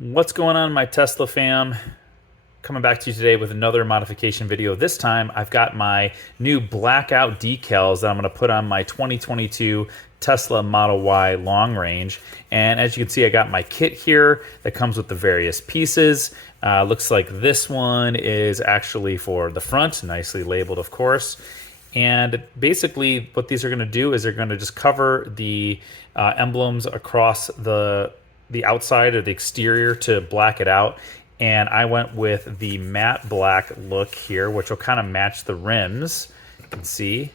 What's going on, my Tesla fam? Coming back to you today with another modification video. This time I've got my new blackout decals that I'm going to put on my 2022 Tesla Model Y long range. And as you can see, I got my kit here that comes with the various pieces. Looks like this one is actually for the front, nicely labeled, of course. And basically what these are going to do is they're going to just cover the emblems across the outside or the exterior to black it out. And I went with the matte black look here, which will kind of match the rims. You can see,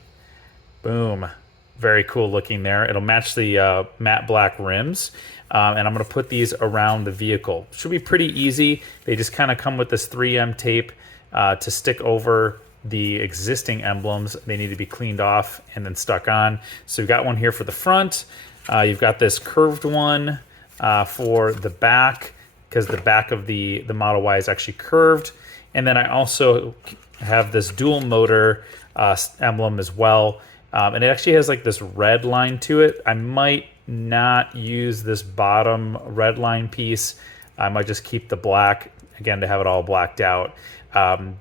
boom, very cool looking there. It'll match the matte black rims. And I'm gonna put these around the vehicle. Should be pretty easy. They just kind of come with this 3M tape to stick over the existing emblems. They need to be cleaned off and then stuck on. So you've got one here for the front. You've got this curved one for the back, because the back of the Model Y is actually curved. And then I also have this dual motor emblem as well. And it actually has like this red line to it. I might not use this bottom red line piece. I might just keep the black, again, to have it all blacked out.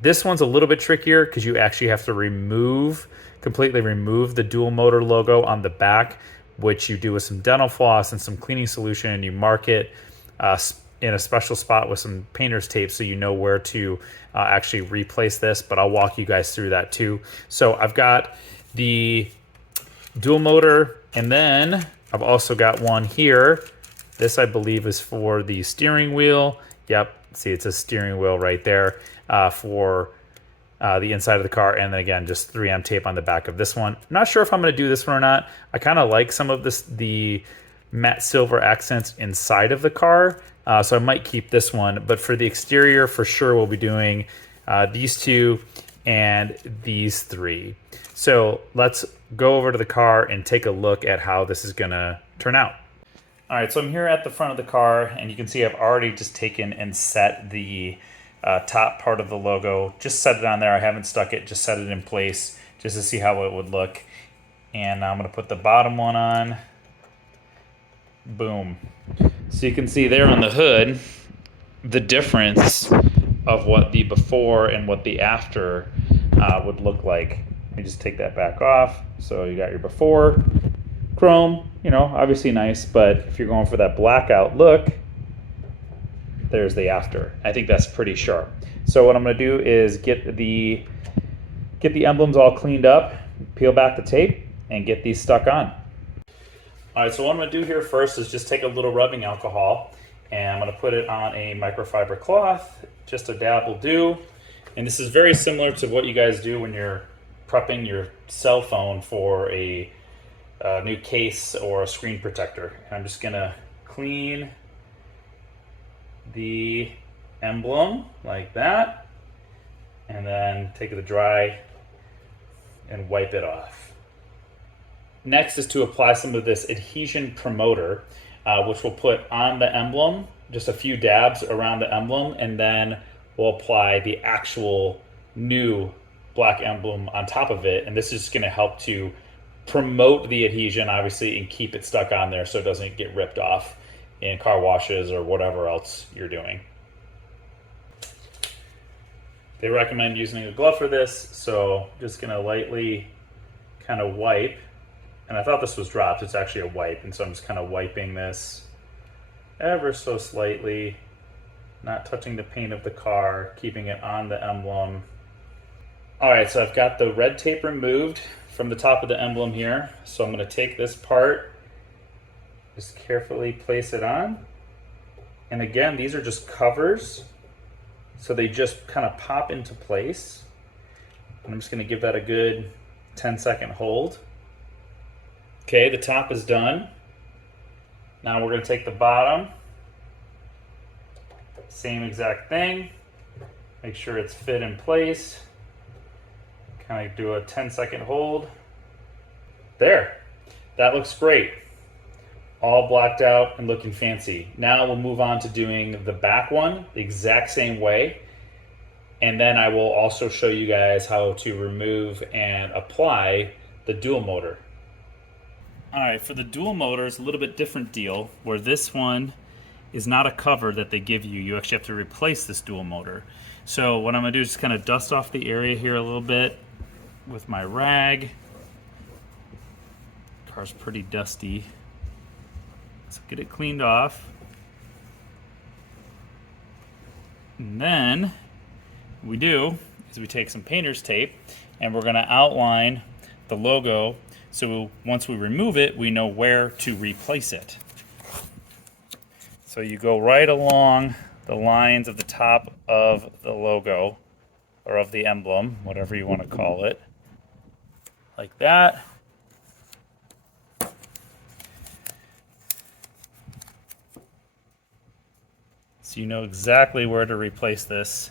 This one's a little bit trickier because you actually have to completely remove the dual motor logo on the back, which you do with some dental floss and some cleaning solution, and you mark it in a special spot with some painter's tape so you know where to actually replace this, but I'll walk you guys through that too. So I've got the dual motor, and then I've also got one here. This, I believe, is for the steering wheel. Yep, see, it's a steering wheel right there for the inside of the car, and then again, just 3M tape on the back of this one. I'm not sure if I'm going to do this one or not. I kind of like some of the matte silver accents inside of the car, so I might keep this one. But for the exterior, for sure, we'll be doing these two and these three. So let's go over to the car and take a look at how this is going to turn out. All right, so I'm here at the front of the car, and you can see I've already just taken and set the top part of the logo. Just set it on there. I haven't stuck it, just set it in place just to see how it would look. And now I'm going to put the bottom one on. Boom. So you can see there on the hood the difference of what the before and what the after would look like. Let me just take that back off. So you got your before, chrome, obviously nice, but if you're going for that blackout look, there's the after. I think that's pretty sharp. So what I'm going to do is get the emblems all cleaned up, peel back the tape, and get these stuck on. All right, so what I'm going to do here first is just take a little rubbing alcohol, and I'm going to put it on a microfiber cloth. Just a dab will do. And this is very similar to what you guys do when you're prepping your cell phone for a new case or a screen protector. And I'm just going to clean the emblem like that, and then take it dry and wipe it off. Next is to apply some of this adhesion promoter, which we'll put on the emblem, just a few dabs around the emblem, and then we'll apply the actual new black emblem on top of it. And this is going to help to promote the adhesion, obviously, and keep it stuck on there so it doesn't get ripped off in car washes or whatever else you're doing. They recommend using a glove for this, so just gonna lightly kind of wipe. And I thought this was dropped, it's actually a wipe, and so I'm just kind of wiping this ever so slightly, not touching the paint of the car, keeping it on the emblem. All right, so I've got the red tape removed from the top of the emblem here. So I'm gonna take this part, just carefully place it on. And again, these are just covers, so they just kind of pop into place. And I'm just gonna give that a good 10-second hold. Okay, the top is done. Now we're gonna take the bottom, same exact thing. Make sure it's fit in place. Kind of do a 10-second hold. There, that looks great. All blacked out and looking fancy. Now we'll move on to doing the back one the exact same way. And then I will also show you guys how to remove and apply the dual motor. All right, for the dual motor, it's a little bit different deal, where this one is not a cover that they give you. You actually have to replace this dual motor. So what I'm gonna do is just kind of dust off the area here a little bit with my rag. Car's pretty dusty. So get it cleaned off. And then what we do is we take some painter's tape and we're gonna outline the logo, so once we remove it, we know where to replace it. So you go right along the lines of the top of the logo, or of the emblem, whatever you want to call it, like that. So you know exactly where to replace this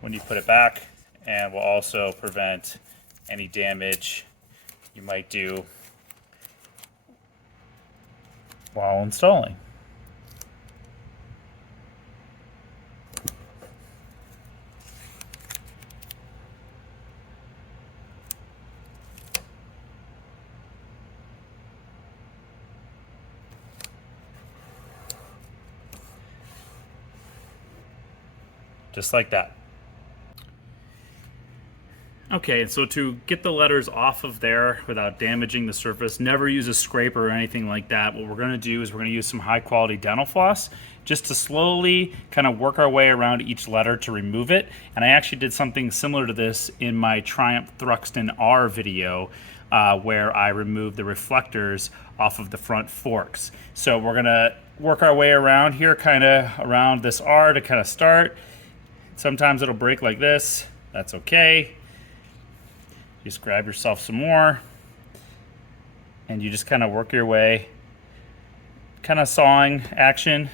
when you put it back, and will also prevent any damage you might do while installing. Just like that. Okay, so to get the letters off of there without damaging the surface, never use a scraper or anything like that. What we're gonna do is we're gonna use some high quality dental floss just to slowly kind of work our way around each letter to remove it. And I actually did something similar to this in my Triumph Thruxton R video where I removed the reflectors off of the front forks. So we're gonna work our way around here, kind of around this R to kind of start. Sometimes it'll break like this, that's okay. Just grab yourself some more and you just kind of work your way, kind of sawing action.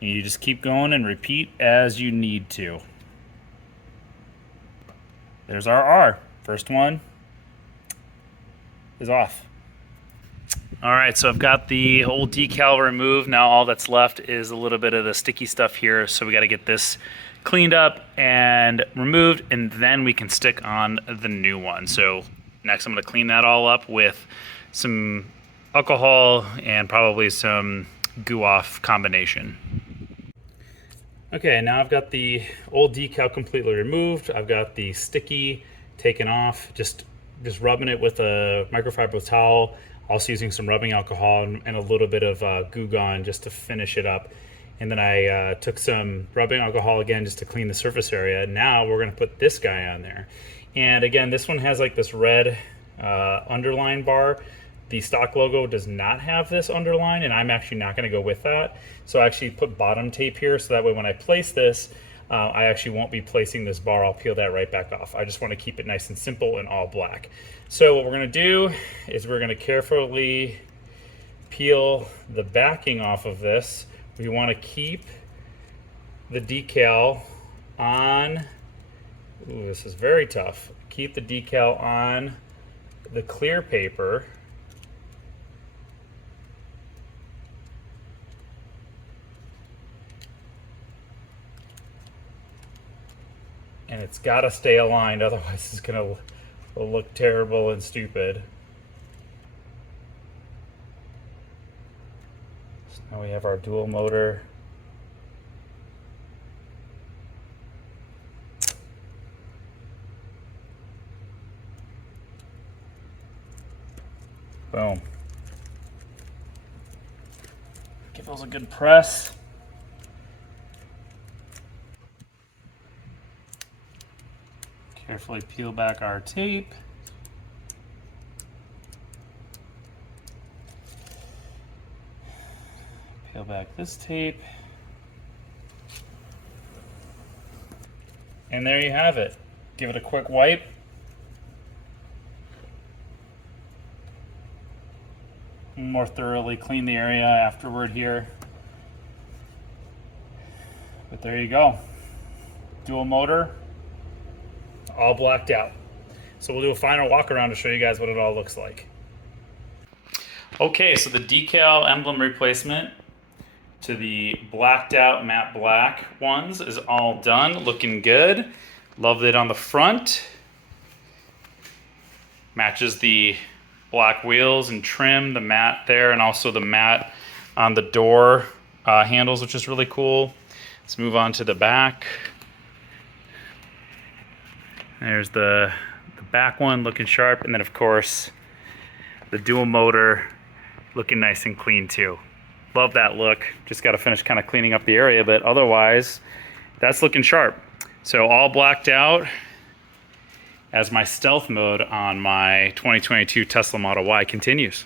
And you just keep going and repeat as you need to. There's our R. First one is off. All right, so I've got the old decal removed. Now all that's left is a little bit of the sticky stuff here. So we got to get this cleaned up and removed, and then we can stick on the new one. So next I'm going to clean that all up with some alcohol and probably some goo off combination. Okay, now I've got the old decal completely removed. I've got the sticky taken off, just rubbing it with a microfiber towel, also using some rubbing alcohol and a little bit of Goo Gone just to finish it up. And then I took some rubbing alcohol again just to clean the surface area. Now we're gonna put this guy on there. And again, this one has like this red underline bar. The stock logo does not have this underline, and I'm actually not gonna go with that. So I actually put bottom tape here, so that way when I place this, I actually won't be placing this bar. I'll peel that right back off. I just wanna keep it nice and simple and all black. So what we're gonna do is we're gonna carefully peel the backing off of this. We wanna keep the decal on, ooh, this is very tough. Keep the decal on the clear paper. And it's got to stay aligned, otherwise it's going to look terrible and stupid. So now we have our dual motor. Boom. Give those a good press. Carefully peel back our tape. Peel back this tape. And there you have it. Give it a quick wipe. More thoroughly clean the area afterward here. But there you go. Dual motor, all blacked out. So we'll do a final walk around to show you guys what it all looks like. Okay, so the decal emblem replacement to the blacked out matte black ones is all done, looking good. Loved it on the front. Matches the black wheels and trim, the matte there, and also the matte on the door handles, which is really cool. Let's move on to the back. There's the back one looking sharp, and then of course the dual motor looking nice and clean too. Love that look. Just got to finish kind of cleaning up the area, but otherwise that's looking sharp. So all blacked out as my stealth mode on my 2022 Tesla Model Y continues.